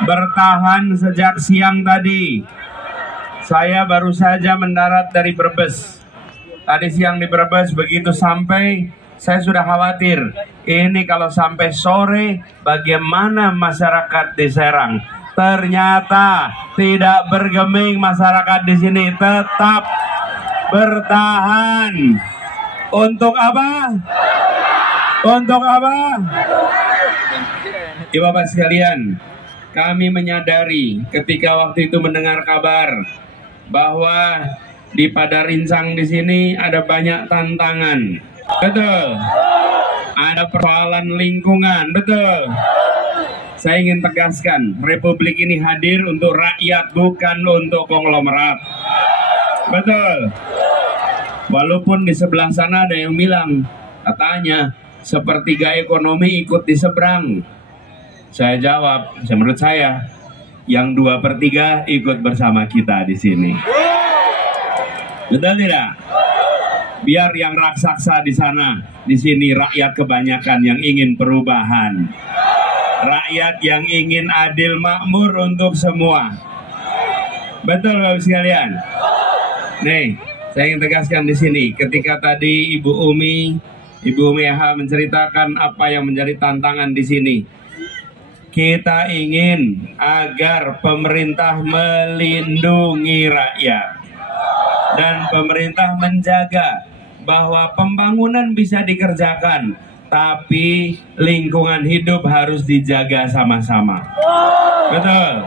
Bertahan sejak siang tadi. Saya baru saja mendarat dari Brebes. Tadi siang di Brebes, begitu sampai saya sudah khawatir. Ini kalau sampai sore bagaimana masyarakat di Serang? Ternyata tidak bergeming masyarakat di sini, tetap bertahan. Untuk apa? Untuk apa? Bapak sekalian, kami menyadari ketika waktu itu mendengar kabar bahwa di Padarincang di sini ada banyak tantangan. Betul. Ada persoalan lingkungan. Betul. Saya ingin tegaskan, Republik ini hadir untuk rakyat, bukan untuk konglomerat. Betul. Walaupun di sebelah sana ada yang bilang, katanya sepertiga ekonomi ikut di seberang. Saya jawab, menurut saya, yang 2/3 ikut bersama kita di sini. Betul tidak? Biar yang raksasa di sana, di sini rakyat kebanyakan yang ingin perubahan. Rakyat yang ingin adil makmur untuk semua. Betul Bapak sekalian? Nih, saya ingin tegaskan di sini, ketika tadi Ibu Umi Eha menceritakan apa yang menjadi tantangan di sini. Kita ingin agar pemerintah melindungi rakyat. Dan pemerintah menjaga bahwa pembangunan bisa dikerjakan, tapi lingkungan hidup harus dijaga sama-sama. Betul.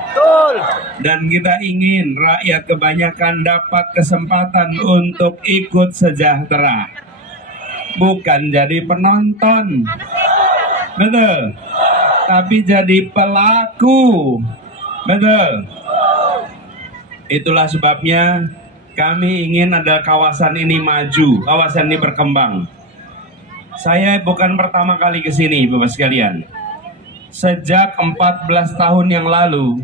Dan kita ingin rakyat kebanyakan dapat kesempatan untuk ikut sejahtera, bukan jadi penonton. Betul. Tapi jadi pelaku. Betul. Itulah sebabnya kami ingin ada kawasan ini maju, kawasan ini berkembang. Saya bukan pertama kali ke sini, Bapak sekalian. Sejak 14 tahun yang lalu,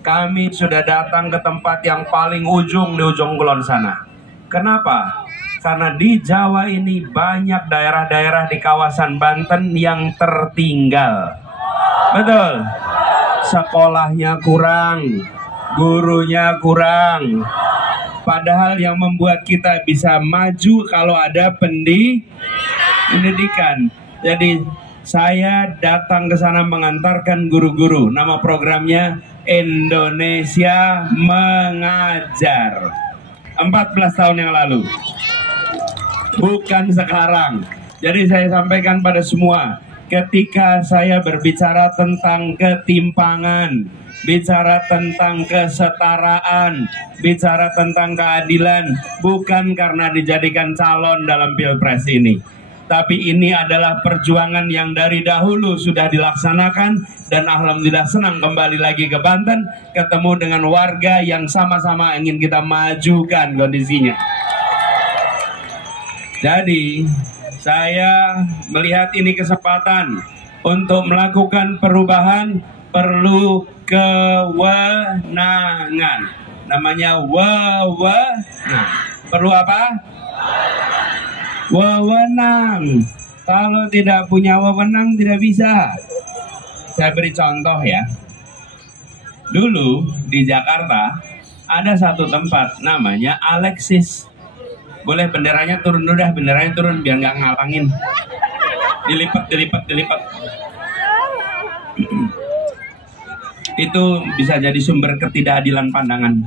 kami sudah datang ke tempat yang paling ujung di ujung kulon sana. Kenapa? Karena di Jawa ini banyak daerah-daerah di kawasan Banten yang tertinggal. Betul. Sekolahnya kurang, gurunya kurang. Padahal yang membuat kita bisa maju kalau ada pendidikan. Jadi saya datang ke sana mengantarkan guru-guru. Nama programnya Indonesia Mengajar. 14 tahun yang lalu. Bukan sekarang. Jadi saya sampaikan pada semua, ketika saya berbicara tentang ketimpangan, bicara tentang kesetaraan, bicara tentang keadilan, bukan karena dijadikan calon dalam pilpres ini, tapi ini adalah perjuangan yang dari dahulu sudah dilaksanakan. Dan alhamdulillah senang kembali lagi ke Banten, ketemu dengan warga yang sama-sama ingin kita majukan kondisinya. Jadi saya melihat ini kesempatan untuk melakukan perubahan, perlu kewenangan. Namanya wewenang. Perlu apa? Wewenang. Kalau tidak punya wewenang tidak bisa. Saya beri contoh ya. Dulu di Jakarta ada satu tempat namanya Alexis. Boleh benderanya turun dulu dah, benderanya turun biar nggak ngalangin. Dilipat. Itu bisa jadi sumber ketidakadilan pandangan.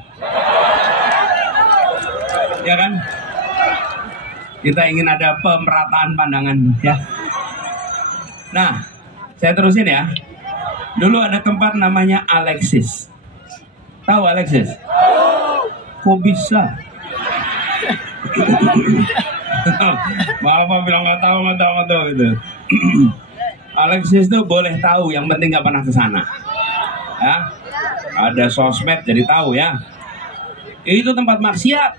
Ya kan? Kita ingin ada pemerataan pandangan ya. Nah, saya terusin ya. Dulu ada tempat namanya Alexis. Tahu Alexis? Kok bisa? Bapak bilang nggak tahu gitu. Alexis tuh boleh tahu, yang penting nggak pernah ke sana. Ya, ada sosmed jadi tahu ya. Itu tempat maksiat,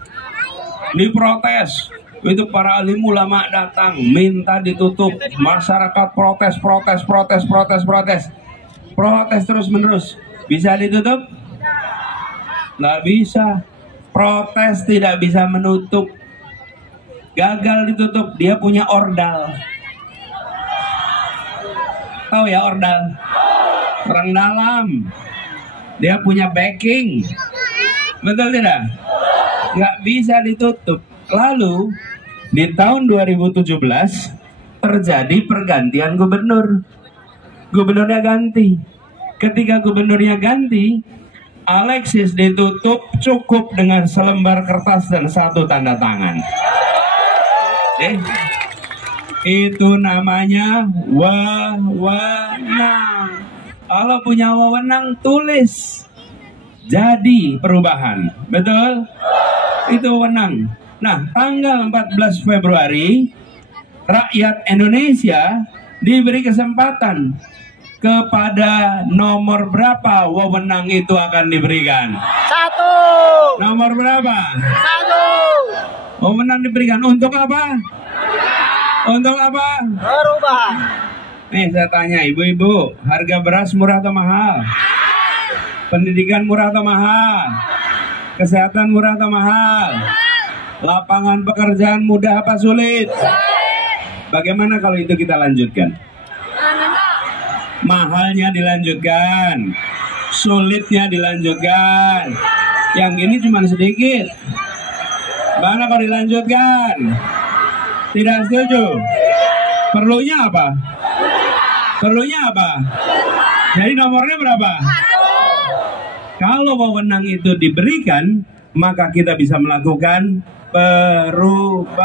diprotes. Itu para alim ulama datang minta ditutup. Masyarakat protes terus menerus. Bisa ditutup? Nggak bisa. Protes tidak bisa menutup. Gagal ditutup, dia punya ordal. Tahu ya ordal? orang dalam. Dia punya backing. Betul tidak? Nggak bisa ditutup. Lalu di tahun 2017 terjadi pergantian gubernur. Gubernurnya ganti. Ketika gubernurnya ganti, Alexis ditutup cukup dengan selembar kertas dan satu tanda tangan. Itu namanya wewenang. Kalau punya wewenang, tulis. Jadi perubahan. Betul? Itu wewenang. Nah, tanggal 14 Februari, rakyat Indonesia diberi kesempatan. Kepada nomor berapa wewenang itu akan diberikan? 1. Nomor berapa? 1. Wewenang diberikan untuk apa? Untuk apa? Perubahan. Nih saya tanya ibu-ibu, harga beras murah atau mahal? Pendidikan murah atau mahal? Kesehatan murah atau mahal? Lapangan pekerjaan mudah apa sulit? Bagaimana kalau itu kita lanjutkan? Mahalnya dilanjutkan, sulitnya dilanjutkan, yang ini cuma sedikit. Mana kalau dilanjutkan? Tidak setuju. Perlunya apa? Perlunya apa? Jadi nomornya berapa? Kalau wewenang itu diberikan, maka kita bisa melakukan perubahan.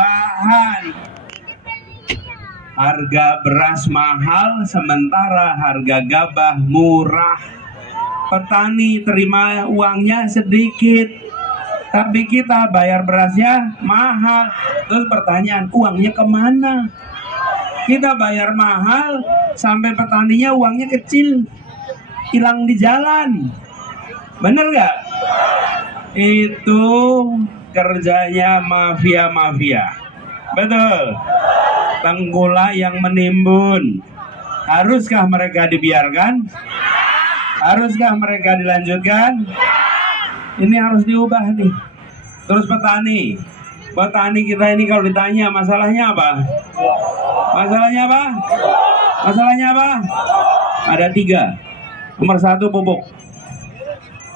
Harga beras mahal, sementara harga gabah murah. Petani terima uangnya sedikit, tapi kita bayar berasnya mahal. Terus pertanyaan, uangnya kemana? Kita bayar mahal, sampai petaninya uangnya kecil, hilang di jalan. Bener gak? Itu kerjanya mafia-mafia. Betul. Tengkulak yang menimbun. Haruskah mereka dibiarkan? Haruskah mereka dilanjutkan? Ini harus diubah nih. Terus petani kita ini kalau ditanya masalahnya apa? Masalahnya apa? Masalahnya apa? Ada 3. Nomor 1 pupuk.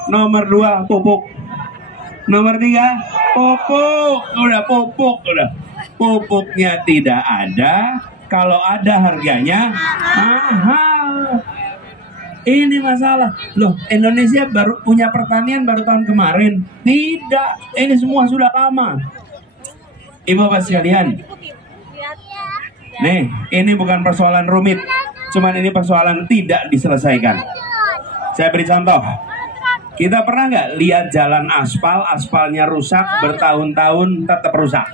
Nomor 2 pupuk. Nomor 3 pupuk. Udah. Pupuknya tidak ada, kalau ada harganya mahal. Ini masalah. Loh, Indonesia baru punya pertanian baru tahun kemarin. Tidak, ini semua sudah lama. Ibu bapak sekalian, nih, ini bukan persoalan rumit, cuman ini persoalan tidak diselesaikan. Saya beri contoh. Kita pernah nggak lihat jalan aspal, aspalnya rusak bertahun-tahun tetap rusak?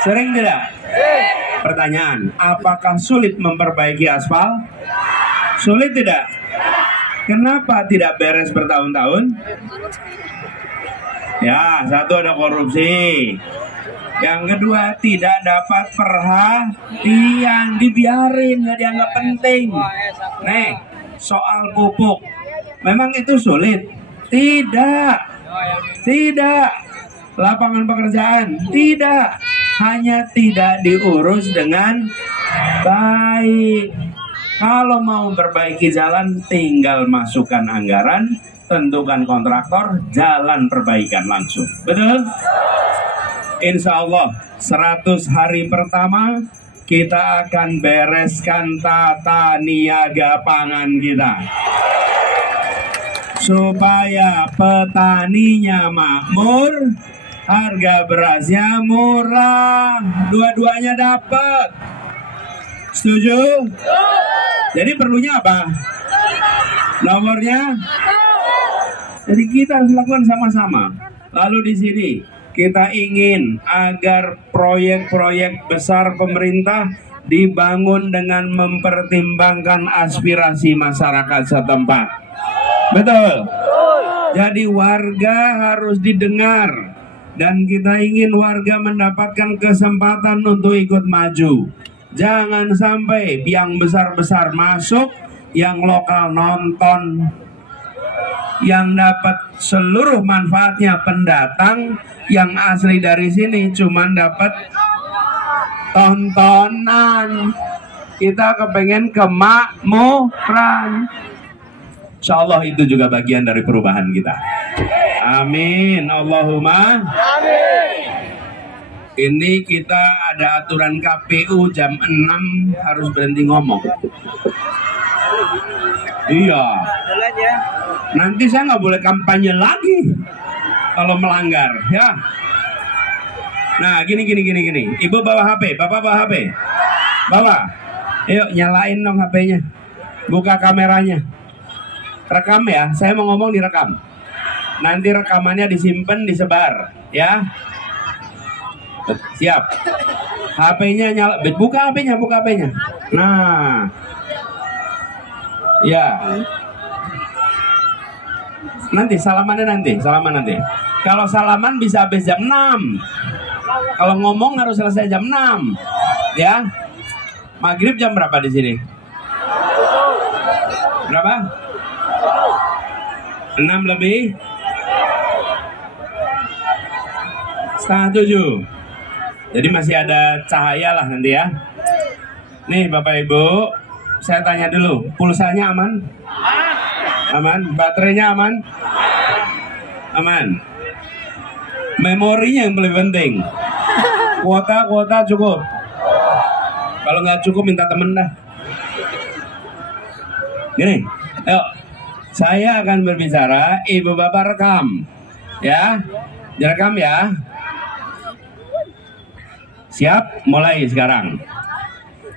Sering tidak? Pertanyaan, apakah sulit memperbaiki aspal? Sulit tidak? Kenapa tidak beres bertahun-tahun? Ya, satu ada korupsi. Yang kedua tidak dapat perhatian, dibiarin, nggak dianggap penting. Nih, soal pupuk, memang itu sulit? Tidak. Lapangan pekerjaan? Tidak. Hanya tidak diurus dengan baik. Kalau mau perbaiki jalan, tinggal masukkan anggaran, tentukan kontraktor, jalan perbaikan langsung. Betul? Insya Allah 100 hari pertama kita akan bereskan tata niaga pangan kita, supaya petaninya makmur, harga berasnya murah, dua-duanya dapat. Setuju? Jadi perlunya apa? Nomornya? Jadi kita harus lakukan sama-sama. Lalu di sini kita ingin agar proyek-proyek besar pemerintah dibangun dengan mempertimbangkan aspirasi masyarakat setempat. Betul? Jadi warga harus didengar. Dan kita ingin warga mendapatkan kesempatan untuk ikut maju. Jangan sampai yang besar-besar masuk, yang lokal nonton. Yang dapat seluruh manfaatnya pendatang, yang asli dari sini cuman dapat tontonan. Kita kepengen kemakmuran. Insya Allah itu juga bagian dari perubahan kita. Amin. Allahumma Amin. Ini kita ada aturan KPU jam 6 harus berhenti ngomong. Iya. Nanti saya nggak boleh kampanye lagi kalau melanggar, ya. Nah, gini. Ibu bawa HP, bapak bawa HP. Bawa. Yuk nyalain dong HP-nya. Buka kameranya. Rekam ya, saya mau ngomong direkam. Nanti rekamannya disimpan, disebar, ya. Siap. HP-nya nyala, buka HP-nya. Nah. Ya. Nanti salaman nanti. Kalau salaman bisa habis jam 6. Kalau ngomong harus selesai jam 6. Ya. Maghrib jam berapa di sini? Berapa? 6 lebih? Setengah 7. Jadi masih ada cahaya lah nanti ya. Nih Bapak Ibu, saya tanya dulu, pulsanya aman? Aman? Baterainya aman? Aman. Memorinya yang paling penting. Kuota cukup. Kalau nggak cukup minta temen dah. Gini, ayo. Saya akan berbicara, Ibu Bapak rekam. Ya, direkam ya. Siap? Mulai sekarang.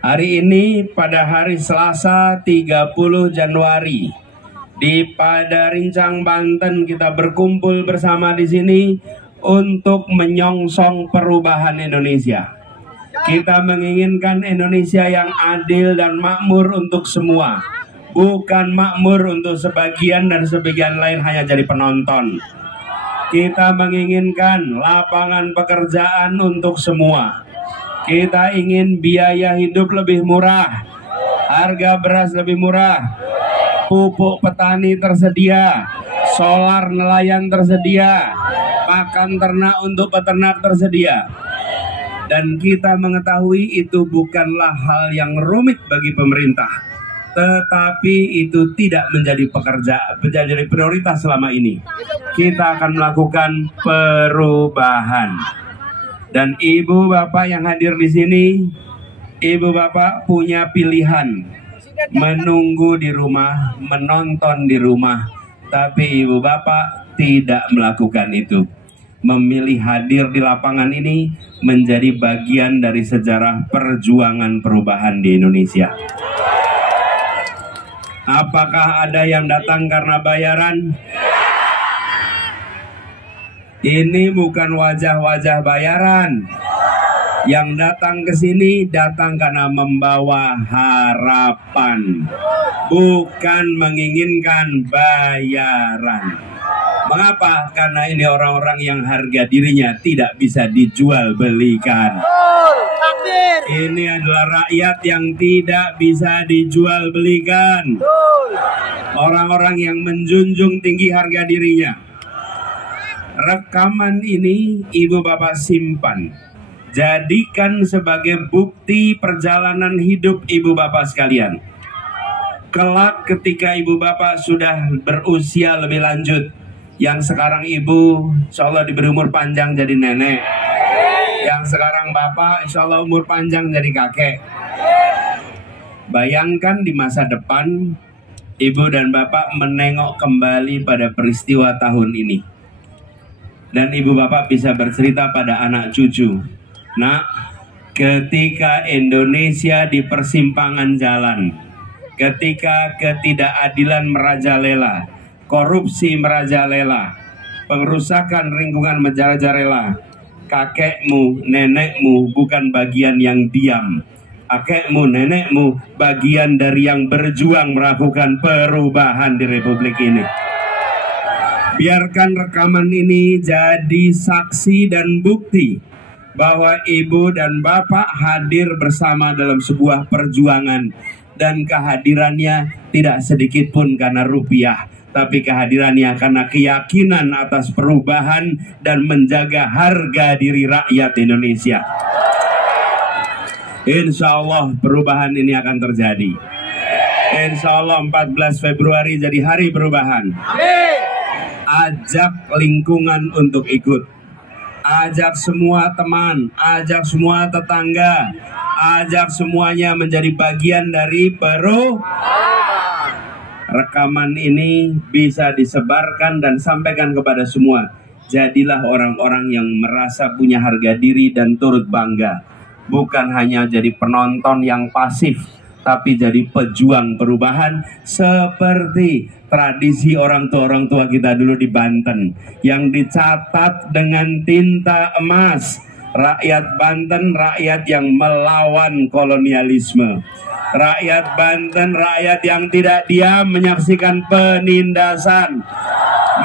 Hari ini pada hari Selasa 30 Januari di Padarincang, Banten, kita berkumpul bersama di sini untuk menyongsong perubahan Indonesia. Kita menginginkan Indonesia yang adil dan makmur untuk semua, bukan makmur untuk sebagian dan sebagian lain hanya jadi penonton. Kita menginginkan lapangan pekerjaan untuk semua. Kita ingin biaya hidup lebih murah, harga beras lebih murah, pupuk petani tersedia, solar nelayan tersedia, pakan ternak untuk peternak tersedia. Dan kita mengetahui itu bukanlah hal yang rumit bagi pemerintah, tetapi itu tidak menjadi menjadi prioritas selama ini. Kita akan melakukan perubahan. Dan Ibu Bapak yang hadir di sini, Ibu Bapak punya pilihan menunggu di rumah, menonton di rumah, tapi Ibu Bapak tidak melakukan itu. Memilih hadir di lapangan ini menjadi bagian dari sejarah perjuangan perubahan di Indonesia. Apakah ada yang datang karena bayaran? Ini bukan wajah-wajah bayaran. Yang datang ke sini datang karena membawa harapan, bukan menginginkan bayaran. Mengapa? Karena ini orang-orang yang harga dirinya tidak bisa dijual belikan. Ini adalah rakyat yang tidak bisa dijual belikan. Orang-orang yang menjunjung tinggi harga dirinya. Rekaman ini Ibu Bapak simpan, jadikan sebagai bukti perjalanan hidup Ibu Bapak sekalian. Kelak ketika Ibu Bapak sudah berusia lebih lanjut, yang sekarang Ibu insya Allah diberi umur panjang jadi nenek, yang sekarang Bapak insya Allah umur panjang jadi kakek. Bayangkan di masa depan Ibu dan Bapak menengok kembali pada peristiwa tahun ini. Dan Ibu Bapak bisa bercerita pada anak cucu, nak, ketika Indonesia di persimpangan jalan, ketika ketidakadilan merajalela, korupsi merajalela, pengerusakan lingkungan merajalela, kakekmu, nenekmu bukan bagian yang diam. Kakekmu, nenekmu bagian dari yang berjuang melakukan perubahan di Republik ini. Biarkan rekaman ini jadi saksi dan bukti bahwa Ibu dan Bapak hadir bersama dalam sebuah perjuangan, dan kehadirannya tidak sedikit pun karena rupiah, tapi kehadirannya karena keyakinan atas perubahan dan menjaga harga diri rakyat Indonesia. Insya Allah perubahan ini akan terjadi. Insya Allah 14 Februari jadi hari perubahan. Amin. Ajak lingkungan untuk ikut. Ajak semua teman, ajak semua tetangga, ajak semuanya menjadi bagian dari rekaman ini bisa disebarkan dan sampaikan kepada semua. Jadilah orang-orang yang merasa punya harga diri dan turut bangga. Bukan hanya jadi penonton yang pasif, tapi jadi pejuang perubahan seperti tradisi orang tua kita dulu di Banten yang dicatat dengan tinta emas. Rakyat Banten, rakyat yang melawan kolonialisme. Rakyat Banten, rakyat yang tidak diam menyaksikan penindasan.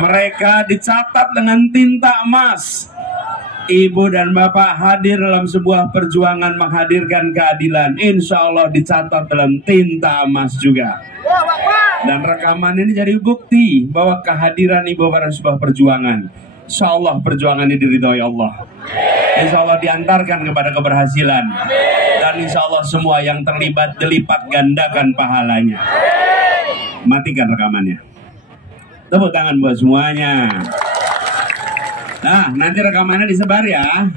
Mereka dicatat dengan tinta emas. Ibu dan bapak hadir dalam sebuah perjuangan menghadirkan keadilan. Insya Allah dicatat dalam tinta emas juga. Dan rekaman ini jadi bukti bahwa kehadiran ibu pada sebuah perjuangan. Insya Allah perjuangan ini diridhoi Allah. Insya Allah diantarkan kepada keberhasilan. Dan insya Allah semua yang terlibat dilipat gandakan pahalanya. Matikan rekamannya. Tepuk tangan buat semuanya. Nah, nanti rekamannya disebar ya.